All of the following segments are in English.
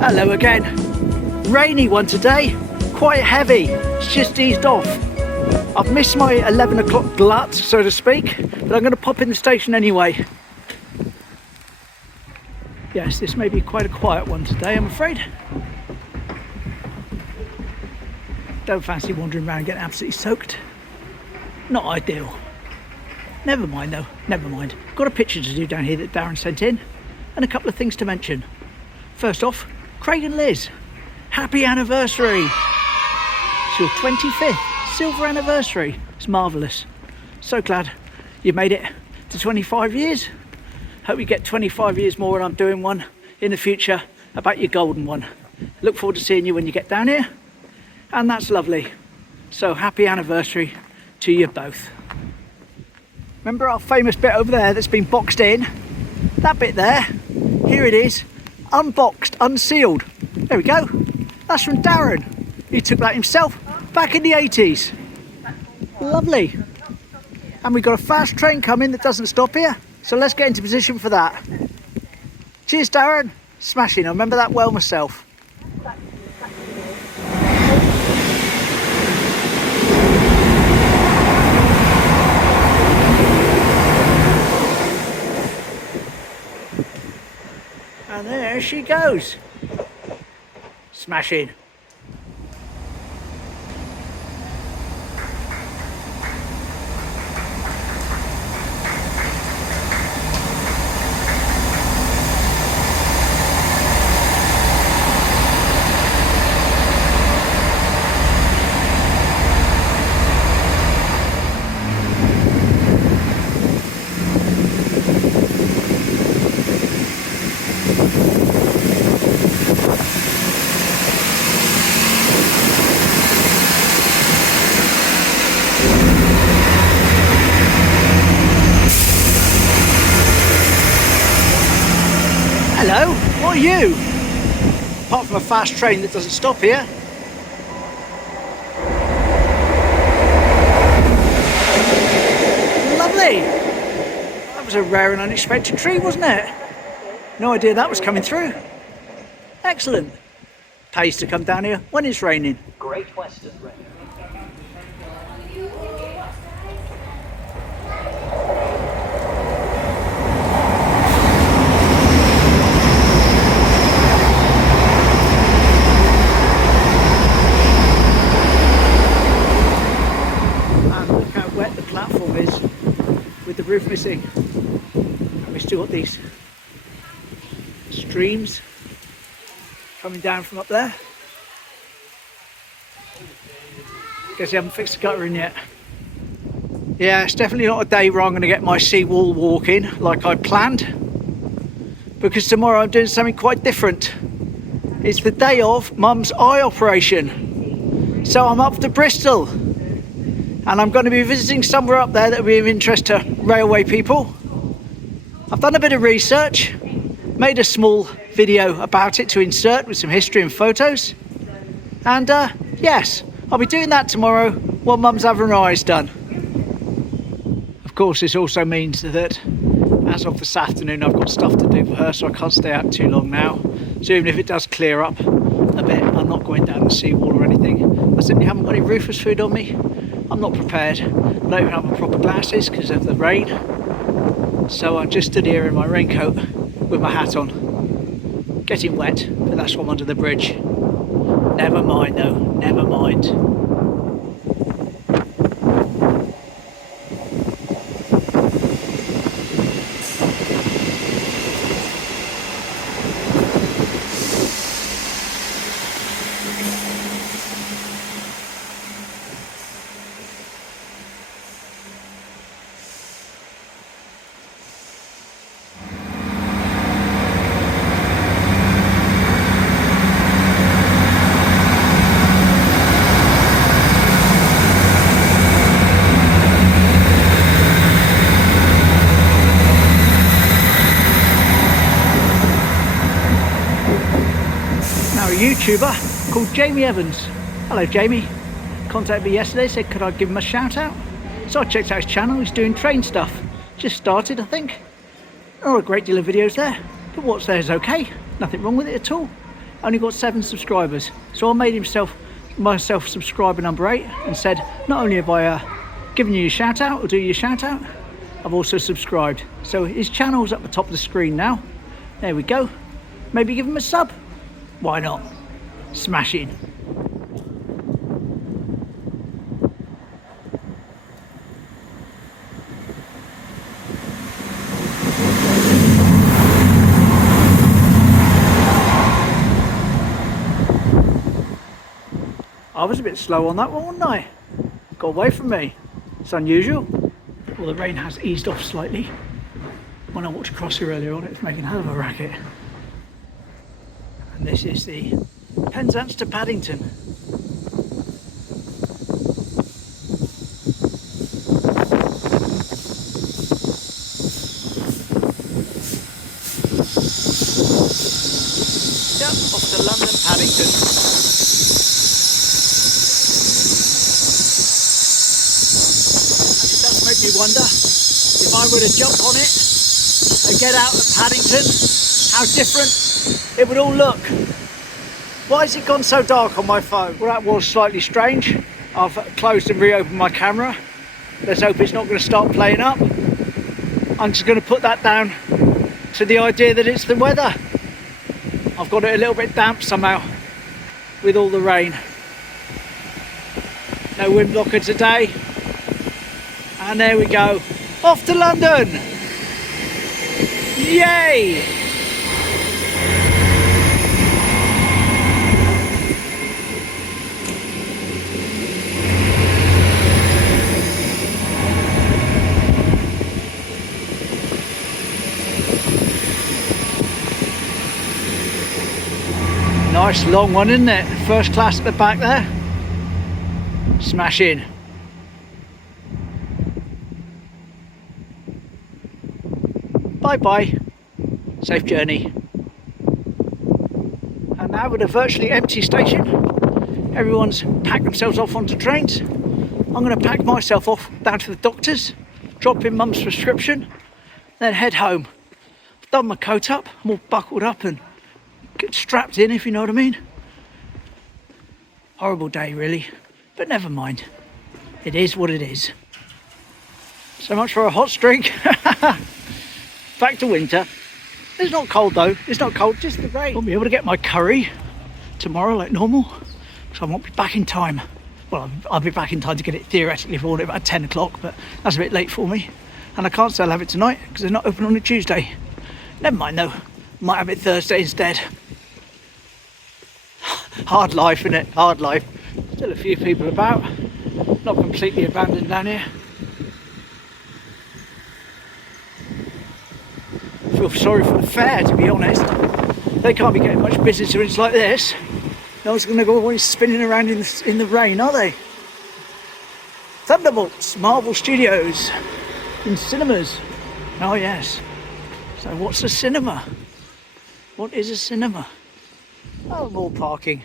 Hello again. Rainy one today, quite heavy. It's just eased off. I've missed my 11 o'clock glut, so to speak, but I'm going to pop in the station anyway. Yes, this may be quite a quiet one today, I'm afraid. Don't fancy wandering around and getting absolutely soaked. Not ideal. Never mind though, never mind. Got a picture to do down here that Darren sent in, and a couple of things to mention. First off, Craig and Liz, happy anniversary. It's your 25th silver anniversary. It's marvellous. So glad you made it to 25 years. Hope you get 25 years more, and I'm doing one in the future about your golden one. Look forward to seeing you when you get down here. And that's lovely. So happy anniversary to you both. Remember our famous bit over there that's been boxed in? That bit there, here it is, unboxed, unsealed. There we go. That's from Darren. He took that himself back in the 80s. Lovely. And we've got a fast train coming that doesn't stop here. So let's get into position for that. Cheers, Darren. Smashing. I remember that well myself. And there she goes. Smashing. Hello, what are you? Apart from a fast train that doesn't stop here. Lovely. That was a rare and unexpected treat, wasn't it? No idea that was coming through. Excellent. Pays to come down here when it's raining. Great Western Rail. Platform is with the roof missing, and we still got these streams coming down from up there. Guess they haven't fixed the guttering yet. Yeah, it's definitely not a day where I'm going to get my seawall walk in like I planned, because tomorrow I'm doing something quite different. It's the day of Mum's eye operation, so I'm up to Bristol. And I'm going to be visiting somewhere up there that will be of interest to railway people. I've done a bit of research, made a small video about it to insert with some history and photos. And yes, I'll be doing that tomorrow while Mum's having her eyes done. Of course, this also means that as of this afternoon, I've got stuff to do for her, so I can't stay out too long now. So even if it does clear up a bit, I'm not going down the seawall or anything. I simply haven't got any Rufus food on me. I'm not prepared. I don't even have my proper glasses because of the rain. So I just stood here in my raincoat with my hat on. Getting wet, but that's why I'm under the bridge. Never mind though, never mind. YouTuber called Jamie Evans. Hello Jamie. Contacted me yesterday, said could I give him a shout out. So I checked out his channel. He's doing train stuff. Just started, I think. Not a great deal of videos there, but what's there is okay. Nothing wrong with it at all. only got 7 subscribers. So I made myself subscriber number 8 and said, not only have I given you a shout out or do you a shout out, I've also subscribed. So his channel's at the top of the screen now. There we go. Maybe give him a sub. Why not? Smashing. I was a bit slow on that one, wasn't I? Got away from me. It's unusual. Well, the rain has eased off slightly. When I walked across here earlier on, it was making a hell of a racket. And this is the Penzance to Paddington. Yep, off to London Paddington. Make me wonder if I were to jump on it and get out at Paddington, how different it would all look. Why has it gone so dark on my phone? Well, that was slightly strange. I've closed and reopened my camera. Let's hope it's not going to start playing up. I'm just going to put that down to the idea that it's the weather. I've got it a little bit damp somehow with all the rain. No wind blocker today. And there we go, off to London! Yay! Nice long one, isn't it? First class at the back there. Smash in. Bye-bye, safe journey. And now with a virtually empty station, everyone's packed themselves off onto trains. I'm going to pack myself off down to the doctor's, drop in Mum's prescription, then head home. I've done my coat up, I'm all buckled up and get strapped in, if you know what I mean. Horrible day really, but never mind. It is what it is. So much for a hot drink. Back to winter. It's not cold though, it's not cold, just the rain. Won't be able to get my curry tomorrow like normal, so I won't be back in time. Well, I'll be back in time to get it theoretically if I want it about 10 o'clock, but that's a bit late for me. And I can't say I'll have it tonight because they're not open on a Tuesday. Never mind though, might have it Thursday instead. Hard life, innit? Hard life. Still a few people about, not completely abandoned down here. I feel sorry for the fair, to be honest. They can't be getting much business when it's like this. No one's going to go always spinning around in the rain, are they? Thunderbolts, Marvel Studios, in cinemas. Oh yes. So what's a cinema? What is a cinema? Oh, more parking.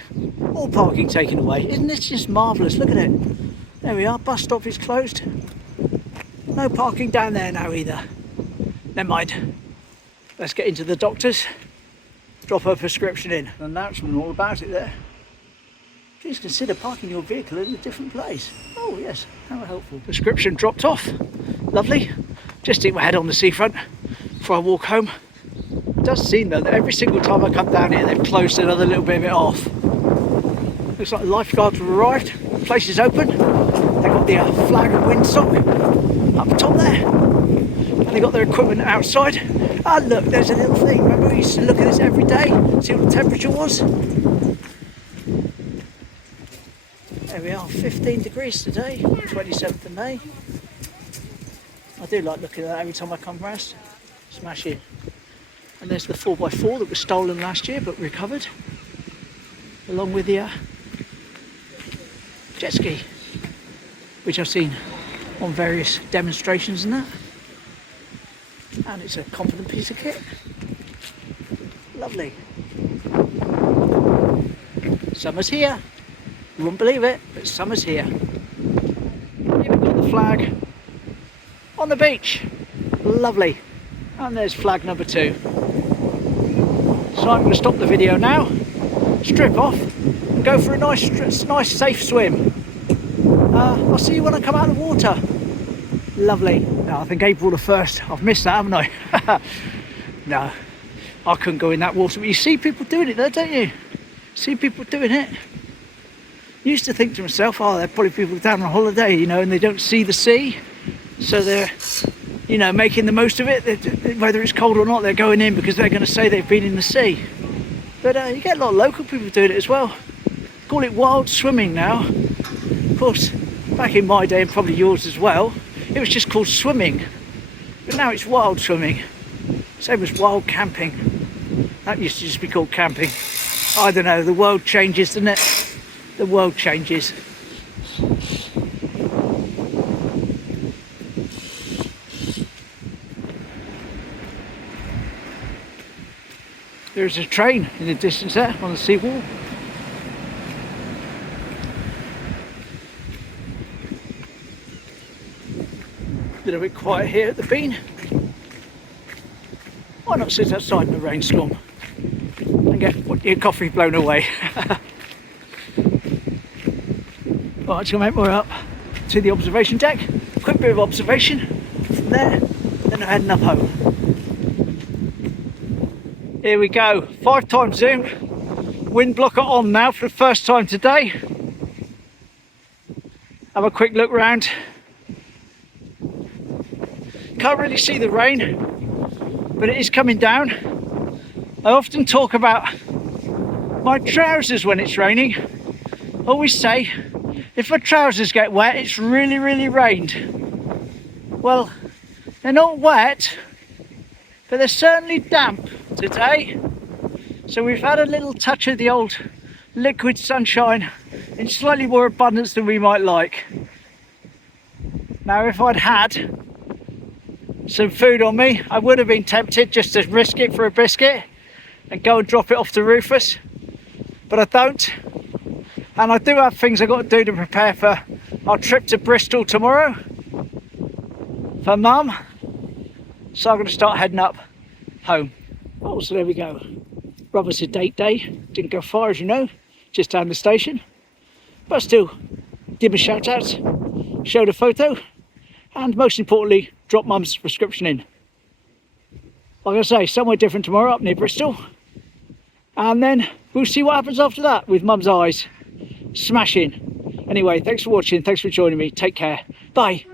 All parking taken away. Isn't this just marvellous? Look at it. There we are, bus stop is closed. No parking down there now either. Never mind. Let's get into the doctor's, drop her prescription in. An announcement all about it there. Please consider parking your vehicle in a different place. Oh yes, how helpful. Prescription dropped off. Lovely. Just stick my head on the seafront before I walk home. It does seem though that every single time I come down here they've closed another little bit of it off. Looks like the lifeguards have arrived. The place is open. They've got the flag and windsock up top there. And they've got their equipment outside. Ah look, there's a little thing. Remember we used to look at this every day, see what the temperature was? There we are, 15 degrees today, 27th of May. I do like looking at that every time I come past. Smash it. And there's the 4x4 that was stolen last year but recovered, along with the jet ski, which I've seen on various demonstrations and that. And it's a confident piece of kit. Lovely. Summer's here. You wouldn't believe it, but summer's here. Here we've got the flag on the beach. Lovely. And there's flag number 2. So I'm going to stop the video now. strip off and go for a nice safe swim. I'll see you when I come out of the water. Lovely. No, I think April the 1st. I've missed that, haven't I? No, I couldn't go in that water. But you see people doing it though, don't you? See people doing it. Used to think to myself, oh, they're probably people down on holiday, you know, and they don't see the sea, so they're, you know, making the most of it. Whether it's cold or not, they're going in because they're going to say they've been in the sea. But you get a lot of local people doing it as well. Call it wild swimming now. Of course, back in my day, and probably yours as well, it was just called swimming. But now it's wild swimming. Same as wild camping. That used to just be called camping. I don't know, the world changes, doesn't it? The world changes. There's a train in the distance there on the seawall. A little bit quiet here at the bean. Why not sit outside in the rainstorm and get your coffee blown away? Right, so mate, we're up to the observation deck. Quick bit of observation from there, then I'm heading up home. Here we go, 5x zoom. Wind blocker on now for the first time today. Have a quick look round. Can't really see the rain, but it is coming down. I often talk about my trousers when it's raining. I always say, if my trousers get wet, it's really rained. Well, they're not wet, but they're certainly damp today. So we've had a little touch of the old liquid sunshine in slightly more abundance than we might like. Now, if I'd had some food on me, I would have been tempted just to risk it for a biscuit and go and drop it off to Rufus, but I don't. And I do have things I've got to do to prepare for our trip to Bristol tomorrow for Mum. So I'm going to start heading up home. Oh, so there we go. Brother's a date day. Didn't go far, as you know, just down the station. But still, give him a shout out, showed a photo, and most importantly, drop Mum's prescription in. Like I say, somewhere different tomorrow up near Bristol. And then we'll see what happens after that with Mum's eyes. Smashing. Anyway, thanks for watching. Thanks for joining me. Take care. Bye.